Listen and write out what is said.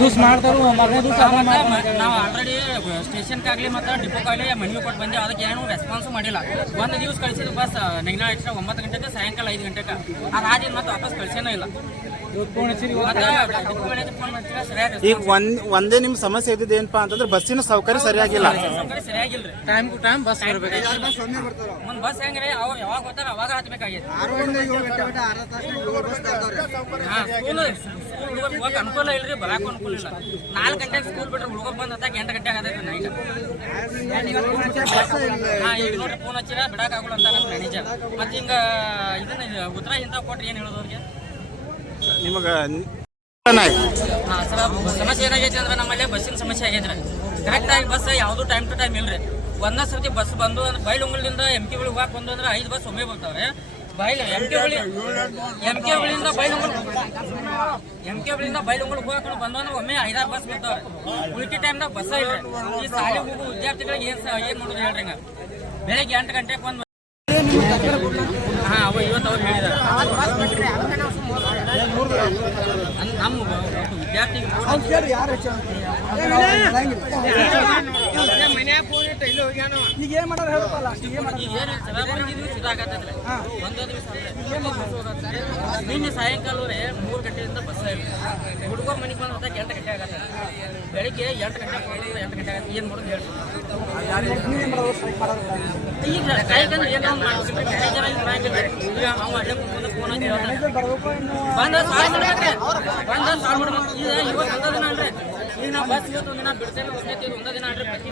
ದಿವ್ಸ ಮಾಡ್ತಾರು ಮಾರನೇ ದಿವಸ ನಾವು ಆಲ್ರೆಡಿ ಸ್ಟೇಷನ್ಗಾಗಲಿ ಮತ್ತು ಡಿಪೋಕ್ಕಾಗಲಿ ಮನವಿ ಕೊಟ್ಟು ಬಂದೆ ಅದಕ್ಕೆ ಏನು ರೆಸ್ಪಾನ್ಸು ಮಾಡಿಲ್ಲ. ಒಂದು ದಿವಸ ಕಳಿಸಿದ ಬಸ್ ನೆಗ್ನಾ ಎಕ್ಸ್ಟ್ರಾ ಒಂಬತ್ತು ಗಂಟೆಗೆ ಸಾಯಂಕಾಲ ಐದು ಗಂಟೆಗೆ ಅದಾದ ಮತ್ತೆ ವಾಪಸ್ ಕಳ್ಸೇನೇ ಇಲ್ಲ. ಈಗ ಒಂದ್ ಒಂದೇ ನಿಮ್ ಸಮಸ್ಯೆ ಇದ್ದಿದ್ದು ಏನಪ್ಪಾ ಅಂತಂದ್ರೆ ಬಸ್ಸಿನ ಸೌಕರ್ಯ ಸರಿಯಾಗಿಲ್ಲ. ಸರಿಯಾಗಿಲ್ಲ ಟೈಮ್ ಟು ಟೈಮ್ ಬಸ್ ಬರ್ಬೇಕು. ಒಂದು ಬಸ್ ಹೆಂಗ್ರಿ ಅವ ಯಾವಾಗ ಅವಾಗ ಹುಡುಗರು ಹೋಗಕ್ಕೆ ಅನುಕೂಲ ಇಲ್ಲ ರೀ ಬರಾಕು ಅನುಕೂಲ ಇಲ್ಲ. ನಾಲ್ಕು ಗಂಟೆಗೆ ಸ್ಕೂಲ್ ಬಿಟ್ರೆ ಹುಡುಗ ಬಂದಾಗ ಹತ್ತಾಗ ಎಂಟು ಗಂಟೆಗೆ ನಾ ನೈಟ್ ಹಾ ಈಗ ನೋಡ್ರಿ ಫೋನ್ ಹಚ್ಚಿರ ಬಿಡಕ್ಕಾಗಲ್ಲ ಅಂತ ಮ್ಯಾನೇಜರ್ ಮತ್ತು ಹಿಂಗ ಇದನ್ನ ಉತ್ತರ ಇಂಥ ಕೊಟ್ರಿ ಏನು ಹೇಳೋದು ಅವ್ರಿಗೆ? ನಿಮಗ ಹಾಂ ಸರ ಸಮಸ್ಯೆ ಏನಾಗೈತಿ ಅಂದ್ರೆ ನಮ್ಮಲ್ಲಿ ಬಸ್ಸಿನ ಸಮಸ್ಯೆ ಆಗೈತೆ ರೀ ಆಗಿ ಬಸ್ ಯಾವುದು ಟೈಮ್ ಟು ಟೈಮ್ ಇಲ್ರಿ. ಒಂದೇ ಸರ್ತಿ ಬಸ್ ಬಂದು ಅಂದ್ರೆ ಬೈಲುಂಗಲಿಂದ ಎಂ ಕೆ ಹುಳಿ ಹೋಗಕ್ಕೆ ಬಂದು ಅಂದ್ರೆ ಐದು ಬಸ್ ಒಮ್ಮೆ ಬರ್ತಾವೆ ಬೈಲ್ ಎಂ ಕೆ ಹುಳಿ ಎಂ ಕೆ ಹುಳಿಯಿಂದ ಬೈಲುಂಗಲ್ ಎಂ ಕೆ ಹುಳಿಯಿಂದ ಬೈಲುಂಗಲ್ ಹೋಗಕ್ಕೆ ಬಂದವನು ಒಮ್ಮೆ ಐದಾರು ಬಸ್ ಬರ್ತಾವ್ರೆ ಉಳಿಕೆ ಟೈಮ್ದಾಗ ಬಸ್ ಇಲ್ಲ ಈ ಶಾಲೆಗೆ ಹೋಗೋ ವಿದ್ಯಾರ್ಥಿಗಳಿಗೆ ಏನು ಏನು ಮಾಡೋದು ಹೇಳ್ರಿ ಹಂಗ. ಬೆಳಗ್ಗೆ ಎಂಟು ಗಂಟೆಗೆ ಒಂದು ಹಾ ಅವ ಇವತ್ತು ಅವ್ರು ಹೇಳಿದಾರೆ. ನಮ್ಮ ವಿದ್ಯಾರ್ಥಿ ಈಗ ಏನ್ ಮಾಡೋದು ಹೇಳಪ್ಪ ಈಗ ಏನು. ನಿನ್ನೆ ಸಾಯಂಕಾಲ ಮೂರು ಗಂಟೆಯಿಂದ ಬಸ್ ಹುಡುಗ ಮನೆಗೆ ಬಂದ ಹೊತ್ತಾಗ ಎಂಟು ಗಂಟೆ ಆಗತ್ತೆ. ಬೆಳಿಗ್ಗೆ ಎಂಟು ಗಂಟೆ ಎಂಟು ಗಂಟೆ ಆಗತ್ತೆ ಏನು ಮಾಡೋದು ಹೇಳಿ. ಈಗ ಅಂದ್ರೆ ಏನೋ ಒಂದು ಈಗ ಅವ ಫೋನ್ ಹಚ್ಚಿ ಹೇಳ್ತಾನೆ. ಬಂದ ಸಾಲ್ ಮಾಡ್ಬೇಕ್ರಿ. ಬಂದ ಸಾಲ್ ಮಾಡ್ಬೇಕು. ಈಗ ಇವತ್ತು ಒಂದ ದಿನ ಅಲ್ರಿ ಈಗ ನಾವು ಬಸ್ ಇವತ್ತು ಒಂದಿನ ಬಿಡ್ತೇವೆ ಒಂದೇ ಒಂದೇ ದಿನ ಆಡ್ರಿ ಪ್ರತಿ